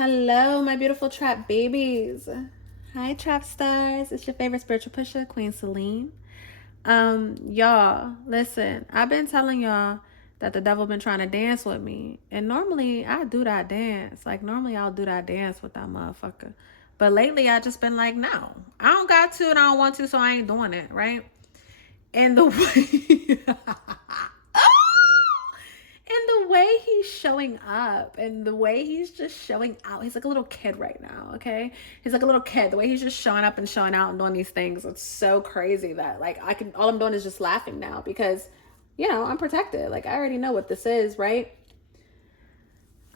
Hello, my beautiful trap babies. Hi, trap stars. It's your favorite spiritual pusher, Queen Celine. Y'all, listen. I've been telling y'all that the devil been trying to dance with me, and normally I do that dance. Like normally I'll do that dance with that motherfucker, but lately I just been like, no, I don't got to, and I don't want to, so I ain't doing it, right? And the way and the way he's showing up and the way he's just showing out, he's like a little kid right now, okay? He's like a little kid. The way he's just showing up and showing out and doing these things, it's so crazy that like all I'm doing is just laughing now because, I'm protected. Like I already know what this is, right?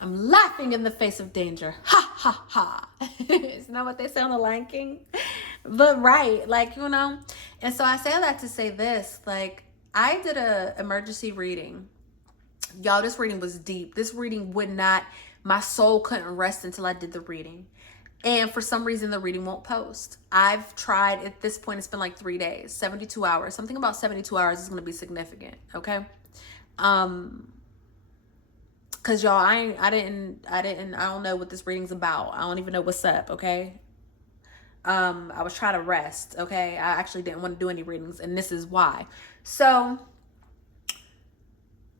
I'm laughing in the face of danger. Ha ha ha. Isn't that what they say on The Lion King? But right, and so I say that to say this, like I did a emergency reading. Y'all, this reading was deep. This reading my soul couldn't rest until I did the reading. And for some reason, the reading won't post. I've tried, at this point, it's been like 3 days, 72 hours. Something about 72 hours is going to be significant, okay? Cause y'all, I don't know what this reading's about. I don't even know what's up, okay? I was trying to rest, okay? I actually didn't want to do any readings, and this is why. So,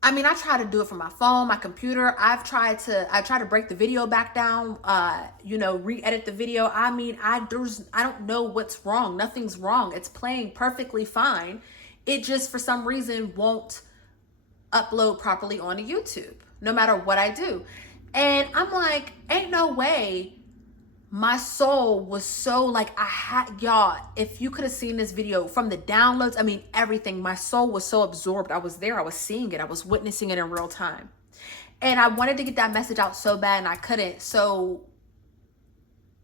I try to do it from my phone, my computer. I try to break the video back down, re-edit the video. I don't know what's wrong. Nothing's wrong. It's playing perfectly fine. It just, for some reason, won't upload properly onto YouTube, no matter what I do. And I'm like, ain't no way. My soul was so like, y'all, if you could have seen this video from the downloads, everything, my soul was so absorbed. I was there, I was seeing it, I was witnessing it in real time. And I wanted to get that message out so bad and I couldn't. So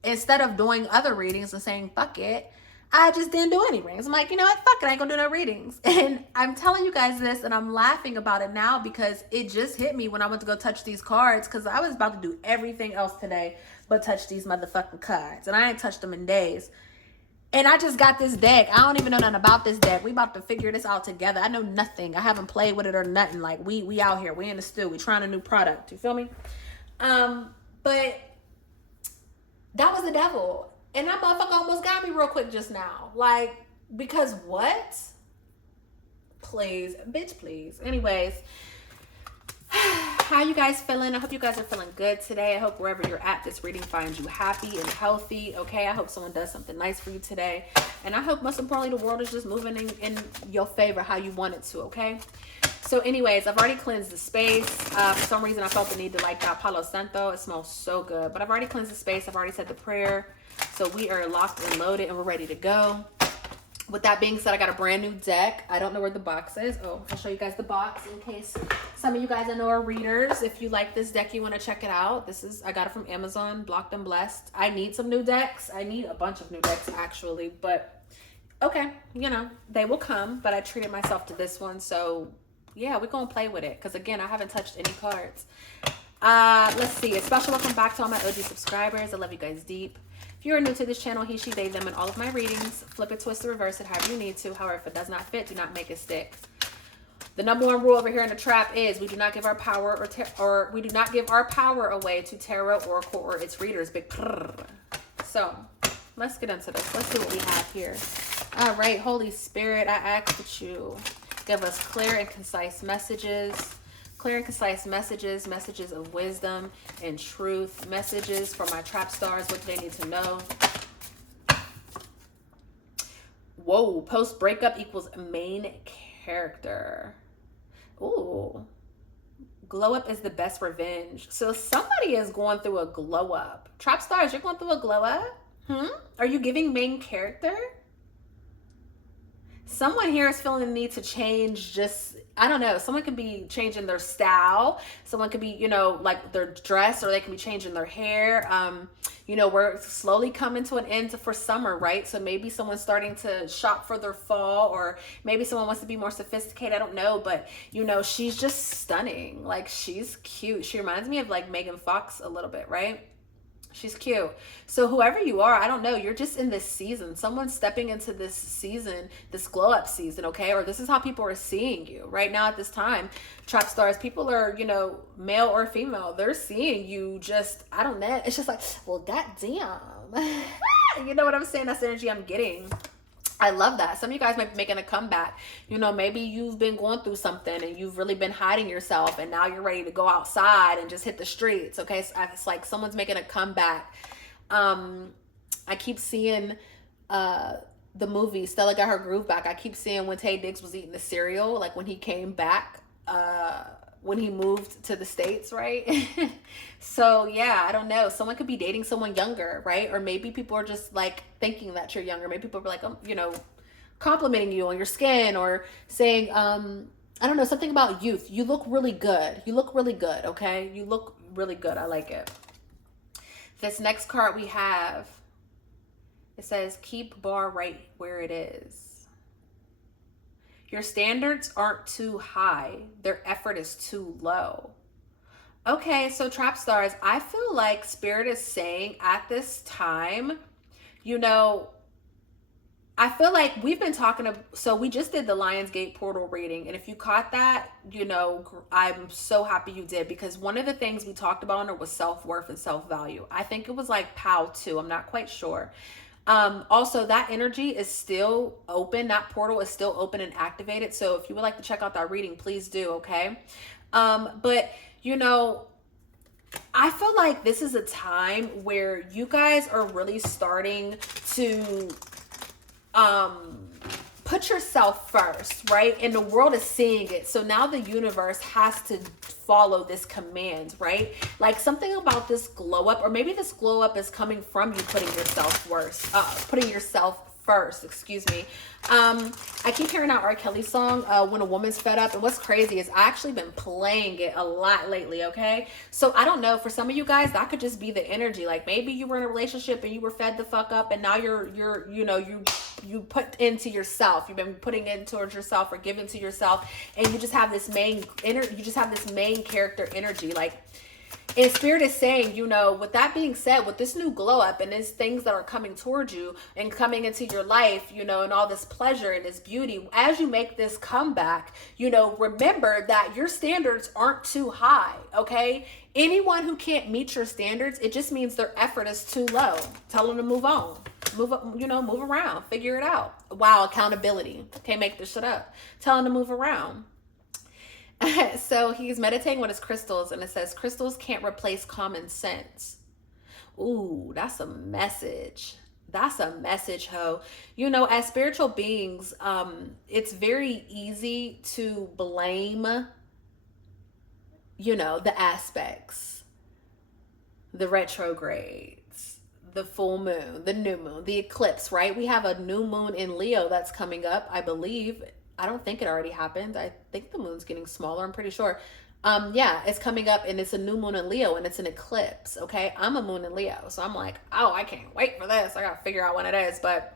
instead of doing other readings and saying, fuck it, I just didn't do any readings. I'm like, you know what, fuck it, I ain't gonna do no readings. And I'm telling you guys this and I'm laughing about it now because it just hit me when I went to go touch these cards, because I was about to do everything else today but touch these motherfucking cards. And I ain't touched them in days. And I just got this deck. I don't even know nothing about this deck. We about to figure this out together. I know nothing. I haven't played with it or nothing. Like we out here. We in the stew. We trying a new product. You feel me? But that was the devil. And that motherfucker almost got me real quick just now. Like, because what? Please. Bitch, please. Anyways. How you guys feeling? I hope you guys are feeling good today. I hope wherever you're at, this reading finds you happy and healthy. Okay, I hope someone does something nice for you today. And I hope most importantly, the world is just moving in your favor how you want it to, okay? So anyways, I've already cleansed the space. For some reason, I felt the need to like that Palo Santo. It smells so good. But I've already cleansed the space. I've already said the prayer. So we are locked and loaded and we're ready to go. With that being said, I got a brand new deck. I don't know where the box is. Oh, I'll show you guys the box in case some of you guys I know are readers. If you like this deck, you want to check it out. I got it from Amazon, Blocked and Blessed. I need some new decks. I need a bunch of new decks actually, but okay, they will come, but I treated myself to this one. So yeah, we're going to play with it. Because again, I haven't touched any cards. Let's see. A special welcome back to all my OG subscribers. I love you guys deep. If you're new to this channel, he, she, they, them, in all of my readings. Flip it, twist it, reverse it, however you need to. However, if it does not fit, do not make it stick. The number one rule over here in the trap is we do not give our power we do not give our power away to tarot, oracle, or its readers. Big prrr. So let's get into this. Let's see what we have here. All right, Holy Spirit, I ask that you give us clear and concise messages. Clear and concise messages, messages of wisdom and truth, messages for my trap stars, what do they need to know? Whoa, post breakup equals main character. Ooh, glow up is the best revenge. So somebody is going through a glow up. Trap stars, you're going through a glow up? Are you giving main character? Someone here is feeling the need to change, just, I don't know. Someone could be changing their style. Someone could be, like their dress, or they can be changing their hair. We're slowly coming to an end for summer, right? So maybe someone's starting to shop for their fall, or maybe someone wants to be more sophisticated. I don't know. But, she's just stunning. Like, she's cute. She reminds me of like Megan Fox a little bit, right? She's cute. So whoever you are, I don't know, you're just in this season. Someone's stepping into this season, this glow up season, okay? Or this is how people are seeing you right now at this time. Trap stars, people are, you know, male or female, they're seeing you just, I don't know. It's just like, well, goddamn. You know what I'm saying? That's the energy I'm getting. I love that. Some of you guys might be making a comeback. You know, maybe you've been going through something and you've really been hiding yourself, and now you're ready to go outside and just hit the streets. Okay. So it's like someone's making a comeback. I keep seeing the movie Stella Got Her Groove Back. I keep seeing when Taye Diggs was eating the cereal, like when he came back, when he moved to the States, right? So yeah, I don't know. Someone could be dating someone younger, right? Or maybe people are just like thinking that you're younger. Maybe people are like, you know, complimenting you on your skin, or saying, I don't know, something about youth. You look really good. You look really good, okay? You look really good. I like it. This next card we have, it says, keep bar right where it is. Your standards aren't too high. Their effort is too low. Okay, so trap stars, I feel like Spirit is saying at this time, you know, I feel like we've been talking to, so we just did the Lionsgate portal reading. And if you caught that, you know, I'm so happy you did, because one of the things we talked about on it was self-worth and self-value. I think it was like POW 2. I'm not quite sure. Also, that energy is still open. That portal is still open and activated. So if you would like to check out that reading, please do. Okay. But you know, I feel like this is a time where you guys are really starting to, put yourself first, right? And the world is seeing it. So now the universe has to follow this command, right? Like something about this glow up, or maybe this glow up is coming from you putting yourself first, excuse me. I keep hearing that R. Kelly song, When a Woman's Fed Up. And what's crazy is I actually been playing it a lot lately, okay? So I don't know, for some of you guys, that could just be the energy. Like maybe you were in a relationship and you were fed the fuck up, and now you put into yourself. You've been putting in towards yourself or giving to yourself, and you just have this main character energy. Like, and Spirit is saying, you know, with that being said, with this new glow up and these things that are coming towards you and coming into your life, you know, and all this pleasure and this beauty, as you make this comeback, you know, remember that your standards aren't too high, okay? Anyone who can't meet your standards, it just means their effort is too low. Tell them to move on. Move up, you know, move around, figure it out. Wow, accountability. Can't make this shit up. Tell them to move around. So he's meditating with his crystals, and it says, crystals can't replace common sense. Ooh, that's a message. That's a message, ho. You know, as spiritual beings, it's very easy to blame, you know, the aspects, the retrogrades, the full moon, the new moon, the eclipse, right? We have a new moon in Leo that's coming up, I believe. I don't think it already happened. I think the moon's getting smaller. I'm pretty sure. Yeah, it's coming up, and it's a new moon in Leo, and it's an eclipse. Okay. I'm a moon in Leo. So I'm like, oh, I can't wait for this. I got to figure out when it is. But,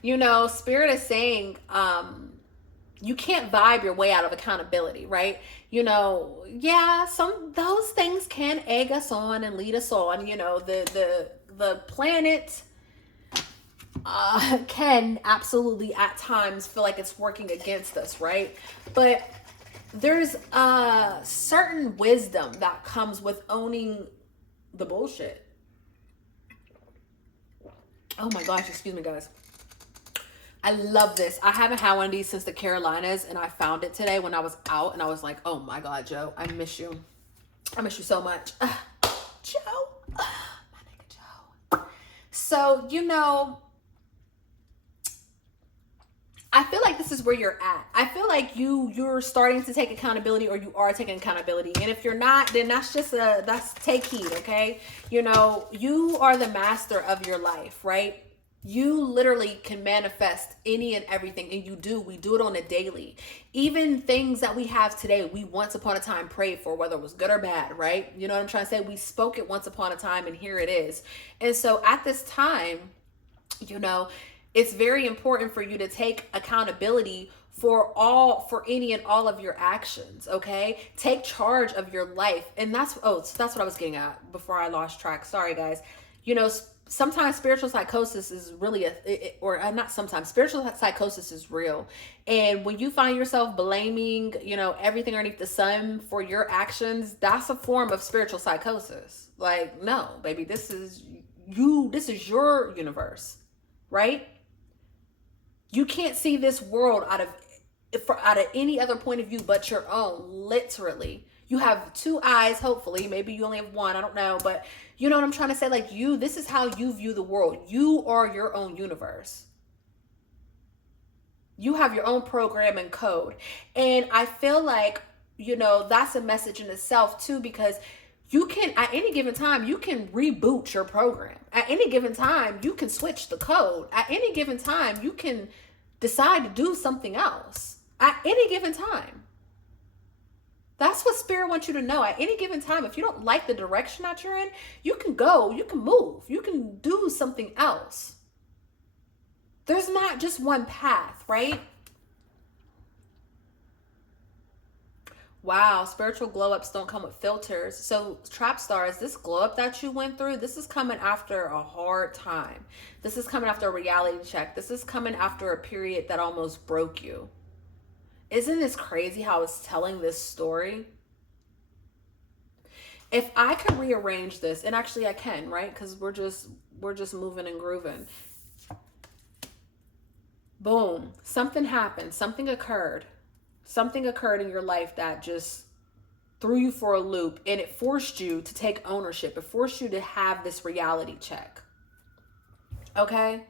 you know, Spirit is saying, you can't vibe your way out of accountability, right? You know, yeah, those things can egg us on and lead us on. You know, the planet, can absolutely at times feel like it's working against us, right? But there's a certain wisdom that comes with owning the bullshit. Oh my gosh, excuse me, guys. I love this. I haven't had one of these since the Carolinas, and I found it today when I was out, and I was like, oh my God, Joe, I miss you. I miss you so much. Joe, my nigga Joe. So, you know, I feel like this is where you're at. I feel like you're starting to take accountability, or you are taking accountability. And if you're not, then that's take heed, okay? You know, you are the master of your life, right? You literally can manifest any and everything, and we do it on a daily. Even things that we have today, we once upon a time prayed for, whether it was good or bad, right? You know what I'm trying to say? We spoke it once upon a time, and here it is. And so at this time, you know, it's very important for you to take accountability for any and all of your actions. Okay, take charge of your life. And that's what I was getting at before I lost track. Sorry guys. Sometimes spiritual psychosis is really not sometimes, spiritual psychosis is real. And when you find yourself blaming everything underneath the sun for your actions, that's a form of spiritual psychosis. Like, no baby, this is your universe, right? You can't see this world out of any other point of view but your own. Literally, you have two eyes, hopefully. Maybe you only have one, I don't know. But you know what I'm trying to say? Like, this is how you view the world. You are your own universe. You have your own program and code. And I feel like, that's a message in itself too, because you can, at any given time, you can reboot your program. At any given time, you can switch the code. At any given time, you can decide to do something else. At any given time. That's what Spirit wants you to know. At any given time, if you don't like the direction that you're in, you can go, you can move, you can do something else. There's not just one path, right? Wow, spiritual glow ups don't come with filters. So trap stars, this glow up that you went through, this is coming after a hard time. This is coming after a reality check. This is coming after a period that almost broke you. Isn't this crazy how it's telling this story? If I could rearrange this, and actually I can, right? Because we're just moving and grooving. Boom, something happened, something occurred. Something occurred in your life that just threw you for a loop, and it forced you to take ownership. It forced you to have this reality check. Okay?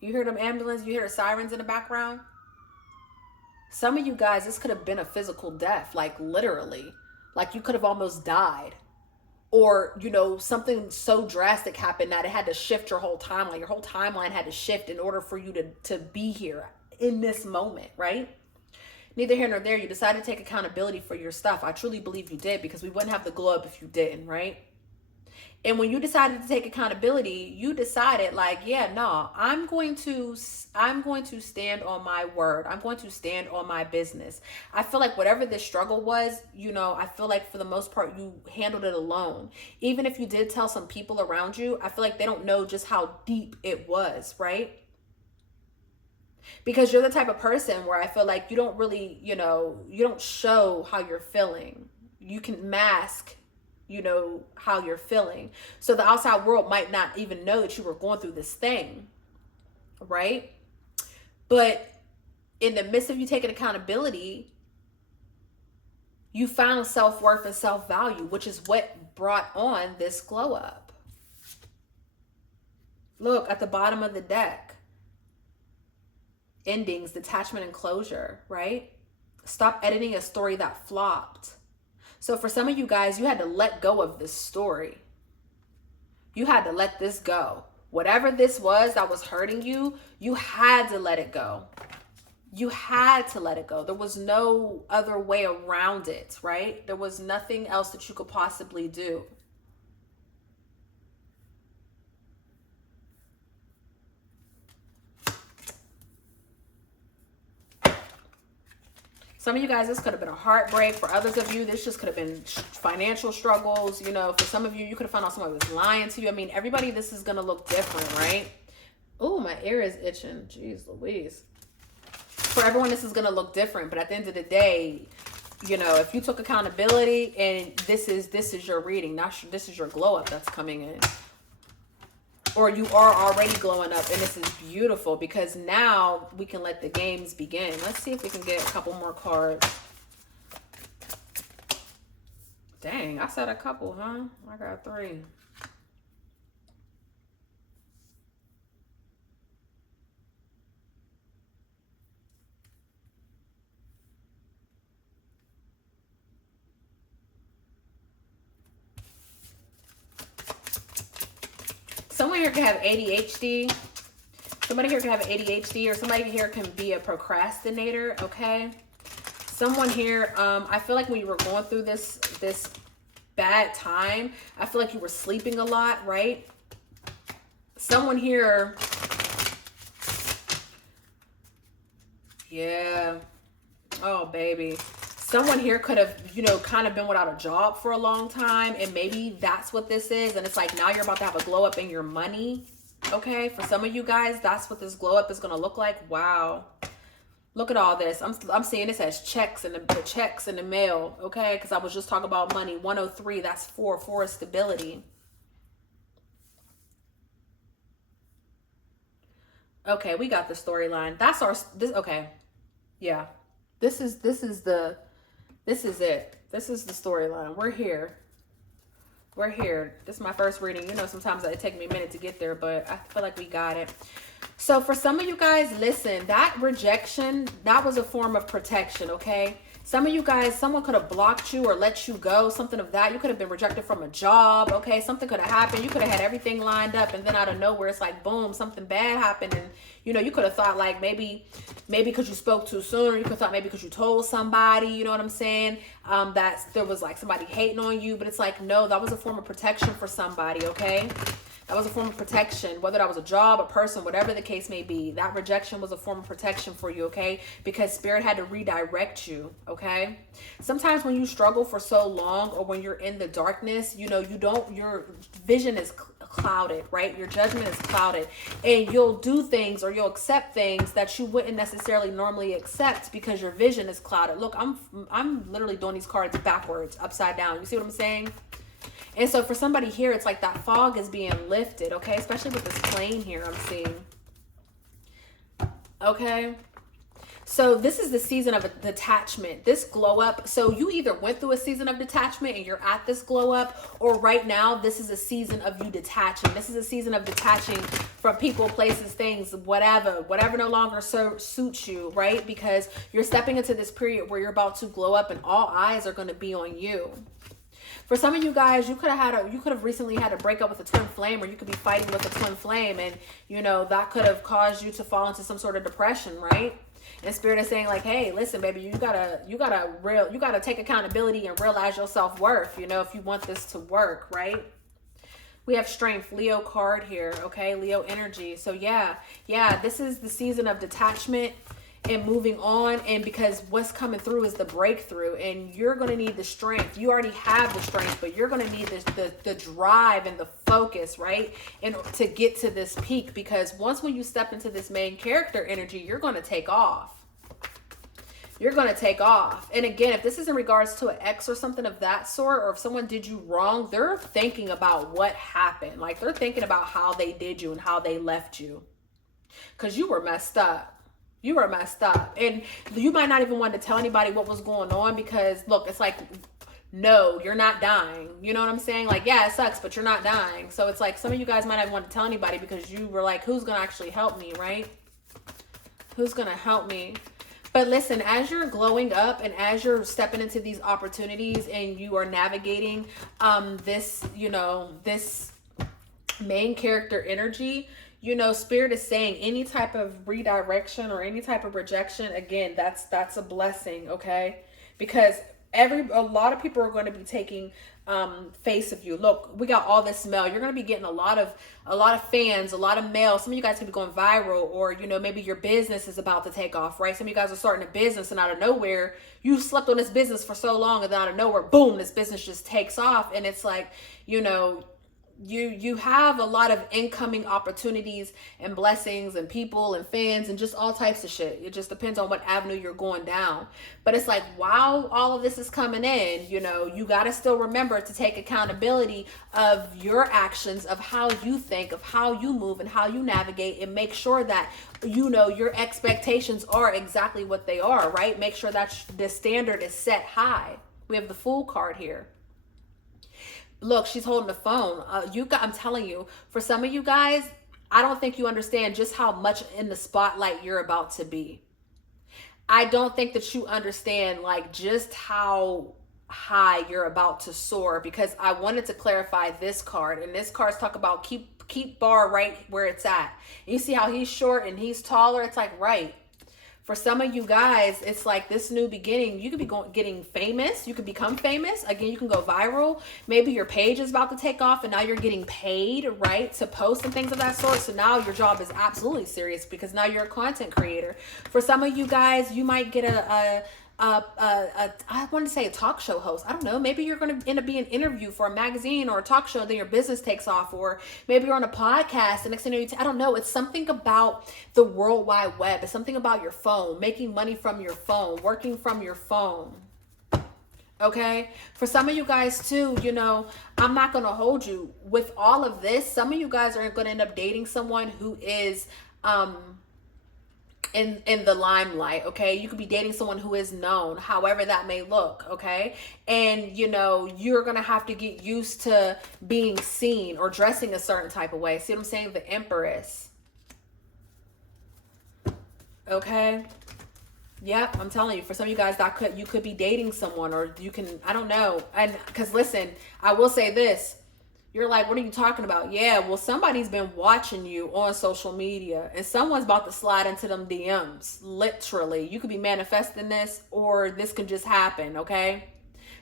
You hear them ambulance, you hear the sirens in the background? Some of you guys, this could have been a physical death, like literally. Like you could have almost died. Or, something so drastic happened that it had to shift your whole timeline. Your whole timeline had to shift in order for you to be here in this moment, right? Neither here nor there, you decided to take accountability for your stuff. I truly believe you did, because we wouldn't have the glow up if you didn't, right? And when you decided to take accountability, you decided like, yeah, no, I'm going to stand on my word. I'm going to stand on my business. I feel like whatever this struggle was, I feel like for the most part, you handled it alone. Even if you did tell some people around you, I feel like they don't know just how deep it was, right? Because you're the type of person where I feel like you don't really, you don't show how you're feeling. You can mask, how you're feeling. So the outside world might not even know that you were going through this thing, right? But in the midst of you taking accountability, you found self-worth and self-value, which is what brought on this glow up. Look at the bottom of the deck. Endings, detachment, and closure, right? Stop editing a story that flopped. So for some of you guys, you had to let go of this story. You had to let this go. Whatever this was that was hurting you, you had to let it go. You had to let it go. There was no other way around it, right? There was nothing else that you could possibly do. Some of you guys, this could have been a heartbreak. For others of you, this just could have been financial struggles. For some of you, you could have found out somebody was lying to you. I mean, everybody, this is going to look different, right? Oh, my ear is itching. Jeez Louise. For everyone, this is going to look different. But at the end of the day, if you took accountability, and this is your reading, this is your glow up that's coming in. Or you are already glowing up, and this is beautiful, because now we can let the games begin. Let's see if we can get a couple more cards. Dang, I said a couple, huh? I got 3. Someone here can have ADHD. Somebody here can have ADHD, or somebody here can be a procrastinator, okay? Someone here, I feel like when you were going through this bad time, I feel like you were sleeping a lot, right? Someone here, Yeah. Oh, baby. Someone here could have, you know, kind of been without a job for a long time. And maybe that's what this is. And it's like now you're about to have a glow up in your money. Okay. For some of you guys, that's what this glow up is going to look like. Wow. Look at all this. I'm seeing this as checks and the checks in the mail. Okay. Because I was just talking about money. 103. That's 4. 4 is stability. Okay. We got the storyline. That's our, this, okay. Yeah. This is it. This is the storyline. We're here. We're here. This is my first reading. You know, sometimes it takes me a minute to get there, but I feel like we got it. So for some of you guys, listen, that rejection, that was a form of protection, okay? Some of you guys, someone could have blocked you or let you go, something of that. You could have been rejected from a job, okay? Something could have happened. You could have had everything lined up, and then out of nowhere, it's like, boom, something bad happened. And, you know, you could have thought like maybe because you spoke too soon, or you could have thought maybe because you told somebody, you know what I'm saying, that there was like somebody hating on you. But it's like, no, that was a form of protection for somebody, okay? That was a form of protection, whether that was a job, a person, whatever the case may be. That rejection was a form of protection for you, okay? Because Spirit had to redirect you, okay? Sometimes when you struggle for so long, or when you're in the darkness, you know, your vision is clouded, right? Your judgment is clouded, and you'll do things or you'll accept things that you wouldn't necessarily normally accept because your vision is clouded. Look, I'm literally doing these cards backwards, upside down. You see what I'm saying? And so for somebody here, it's like that fog is being lifted, okay? Especially with this plane here I'm seeing. Okay? So this is the season of a detachment. This glow up. So you either went through a season of detachment and you're at this glow up, or right now this is a season of you detaching. This is a season of detaching from people, places, things, whatever no longer suits you, right? Because you're stepping into this period where you're about to glow up and all eyes are going to be on you. For some of you guys, you could have recently had a breakup with a twin flame, or you could be fighting with a twin flame, and you know that could have caused you to fall into some sort of depression, right? And Spirit is saying like, hey, listen, baby, you gotta take accountability and realize your self-worth, you know, if you want this to work, right? We have strength, Leo card here, okay? Leo energy. So yeah, this is the season of detachment and moving on, and because what's coming through is the breakthrough, and you're going to need the strength. You already have the strength, but you're going to need the drive and the focus, right? And to get to this peak, because when you step into this main character energy, you're going to take off. You're going to take off. And again, if this is in regards to an ex or something of that sort, or if someone did you wrong, they're thinking about what happened. Like they're thinking about how they did you and how they left you, because you were messed up. You were messed up, and you might not even want to tell anybody what was going on, because look, it's like, no, you're not dying. You know what I'm saying? Like, yeah, it sucks, but you're not dying. So it's like some of you guys might not want to tell anybody because you were like, who's going to actually help me, right? Who's going to help me? But listen, as you're glowing up and as you're stepping into these opportunities and you are navigating this, you know, this main character energy, you know, Spirit is saying any type of redirection or any type of rejection, again, that's a blessing, okay? Because a lot of people are going to be taking face of you. Look, we got all this mail. You're going to be getting a lot of fans, a lot of mail. Some of you guys could be going viral, or you know, maybe your business is about to take off, right? Some of you guys are starting a business, and out of nowhere, you slept on this business for so long, and then out of nowhere, boom, this business just takes off. And it's like, you know, you have a lot of incoming opportunities and blessings and people and fans and just all types of shit. It just depends on what avenue you're going down. But it's like, while all of this is coming in, you know, you got to still remember to take accountability of your actions, of how you think, of how you move and how you navigate, and make sure that, you know, your expectations are exactly what they are, right? Make sure that the standard is set high. We have the Fool card here. Look, she's holding the phone. I'm telling you, for some of you guys, I don't think you understand just how much in the spotlight you're about to be. I don't think that you understand like just how high you're about to soar, because I wanted to clarify this card, and this card's talk about keep bar right where it's at. And you see how he's short and he's taller? It's like, right. For some of you guys, it's like this new beginning. You could be getting famous. You could become famous. Again, you can go viral. Maybe your page is about to take off and now you're getting paid, right, to post and things of that sort. So now your job is absolutely serious because now you're a content creator. For some of you guys, you might get I wanted to say a talk show host. I don't know. Maybe you're going to end up being interviewed for a magazine or a talk show. Then your business takes off, or maybe you're on a podcast. And next thing you know, I don't know. It's something about the World Wide Web. It's something about your phone, making money from your phone, working from your phone. Okay. For some of you guys too, you know, I'm not going to hold you with all of this. Some of you guys are going to end up dating someone who is, in the limelight. Okay, you could be dating someone who is known, however that may look. Okay, and you know, you're gonna have to get used to being seen or dressing a certain type of way. See what I'm saying? The Empress. Okay, yep, I'm telling you, for some of you guys, you could be dating someone, or you can, I don't know. And because listen, I will say this. You're like, what are you talking about? Yeah, well, somebody's been watching you on social media and someone's about to slide into them DMs. Literally. You could be manifesting this, or this could just happen, okay?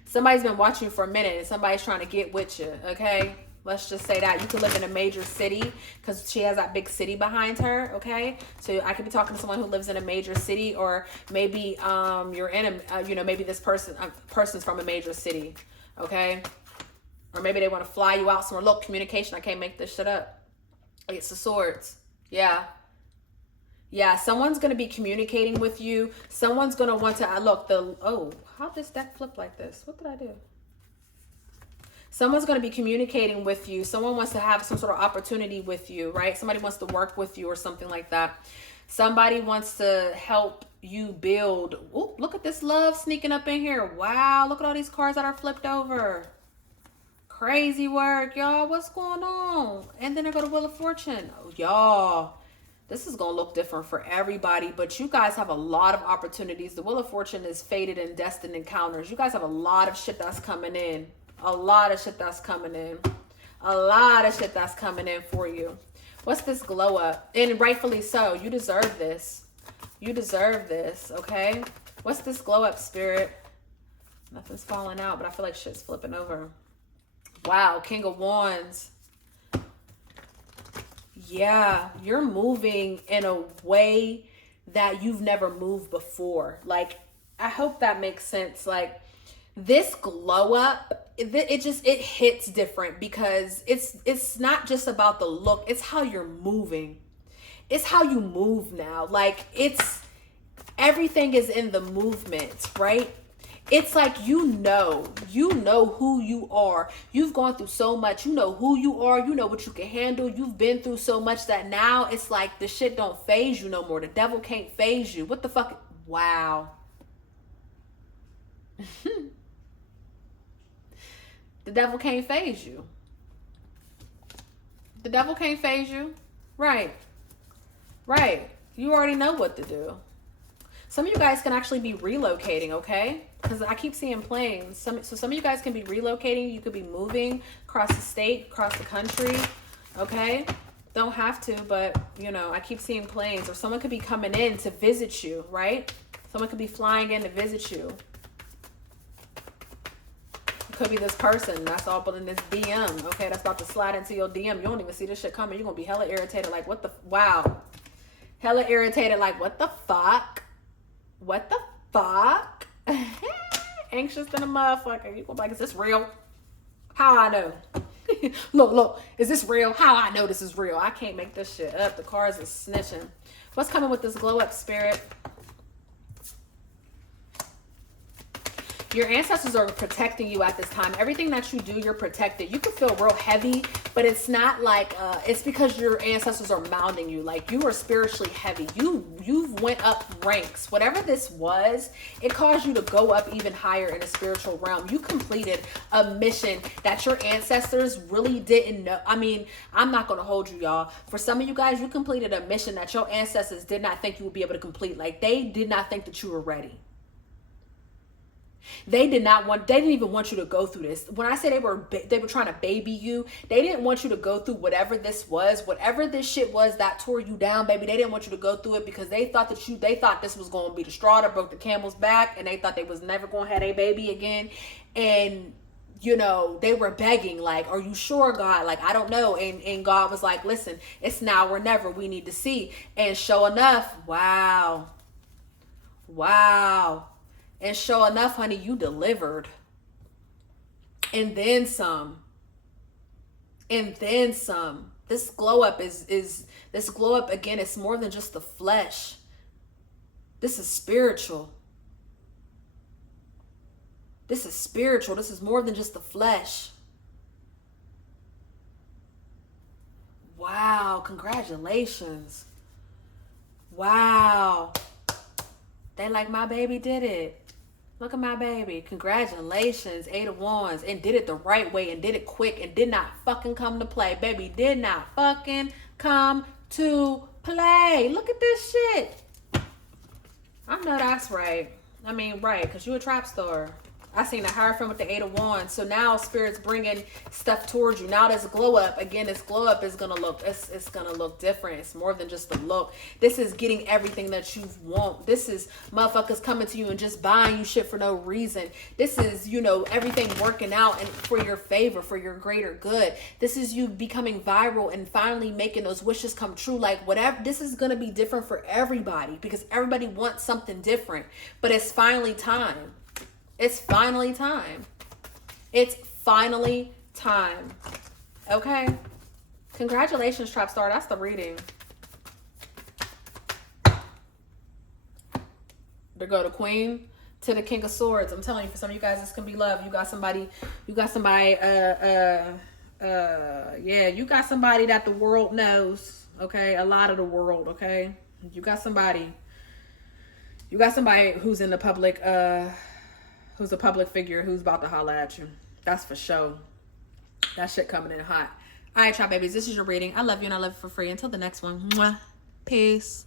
Somebody's been watching you for a minute and somebody's trying to get with you, okay? Let's just say that. You could live in a major city because she has that big city behind her, okay? So I could be talking to someone who lives in a major city, or maybe you're in a, maybe this person's from a major city, okay? Or maybe they want to fly you out somewhere. Look, communication. I can't make this shit up. It's the Swords. Yeah. Yeah, someone's going to be communicating with you. Someone's going to want to, how does that flip like this? What did I do? Someone's going to be communicating with you. Someone wants to have some sort of opportunity with you, right? Somebody wants to work with you or something like that. Somebody wants to help you build. Ooh, look at this love sneaking up in here. Wow, look at all these cards that are flipped over. Crazy work, y'all. What's going on? And then I go to Wheel of Fortune. Oh, y'all, this is going to look different for everybody, but you guys have a lot of opportunities. The Wheel of Fortune is fated and destined encounters. You guys have a lot of shit that's coming in. A lot of shit that's coming in. A lot of shit that's coming in for you. What's this glow up? And rightfully so. You deserve this. You deserve this, okay? What's this glow up, Spirit? Nothing's falling out, but I feel like shit's flipping over. Wow, King of Wands. Yeah, you're moving in a way that you've never moved before. Like, I hope that makes sense. Like, this glow up, it hits different because it's not just about the look. It's how you're moving. It's how you move now. Like, everything is in the movement, right? It's like, you know who you are. You've gone through so much. You know who you are. You know what you can handle. You've been through so much that now it's like the shit don't phase you no more. The devil can't phase you. What the fuck? Wow. The devil can't phase you. The devil can't phase you. Right. Right. You already know what to do. Some of you guys can actually be relocating, okay? Because I keep seeing planes. So some of you guys can be relocating. You could be moving across the state, across the country, okay? Don't have to, but, you know, I keep seeing planes. Or someone could be coming in to visit you, right? Someone could be flying in to visit you. It could be this person that's all but in this DM, okay? That's about to slide into your DM. You don't even see this shit coming. You're going to be hella irritated like, what the, wow. Hella irritated like, what the fuck? What the fuck? Anxious than a motherfucker. You go like, is this real? How I know? Look, is this real? How I know this is real? I can't make this shit up. The cards are snitching. What's coming with this glow up, Spirit? Your ancestors are protecting you at this time. Everything that you do, you're protected. You can feel real heavy, but it's not like, it's because your ancestors are mounting you. Like, you are spiritually heavy. You've went up ranks. Whatever this was, it caused you to go up even higher in the spiritual realm. You completed a mission that your ancestors really didn't know. I mean, I'm not going to hold you, y'all. For some of you guys, you completed a mission that your ancestors did not think you would be able to complete. Like, they did not think that you were ready. They didn't even want you to go through this. When I say they were trying to baby you, they didn't want you to go through whatever this was, whatever this shit was that tore you down, baby. They didn't want you to go through it because they thought this was going to be the straw that broke the camel's back, and they thought they was never going to have a baby again. And you know, they were begging, like, are you sure, God? Like, I don't know. And God was like, listen, it's now or never. We need to see. And sure enough, wow. And sure enough, honey, you delivered. And then some. This glow up this glow up again, it's more than just the flesh. This is spiritual. This is more than just the flesh. Wow, congratulations. Wow. They like, my baby did it. Look at my baby. Congratulations, 8 of Wands. And did it the right way and did it quick and did not fucking come to play. Baby did not fucking come to play. Look at this shit. I know that's right. I mean, right, because you a trap star. I seen a Hierophant with the 8 of Wands. So now Spirit's bringing stuff towards you. Now this glow up, again, this glow up is going to look, it's going to look different. It's more than just the look. This is getting everything that you want. This is motherfuckers coming to you and just buying you shit for no reason. This is, you know, everything working out and for your favor, for your greater good. This is you becoming viral and finally making those wishes come true. Like whatever, this is going to be different for everybody because everybody wants something different, but it's finally time. It's finally time. It's finally time. Okay? Congratulations, Trap Star. That's the reading. There go the Queen to the King of Swords. I'm telling you, for some of you guys, this can be love. You got somebody, you got somebody that the world knows. Okay? A lot of the world, okay? You got somebody who's in the public, who's a public figure who's about to holla at you. That's for sure. That shit coming in hot. All right, y'all babies. This is your reading. I love you and I love you for free. Until the next one. Mwah. Peace.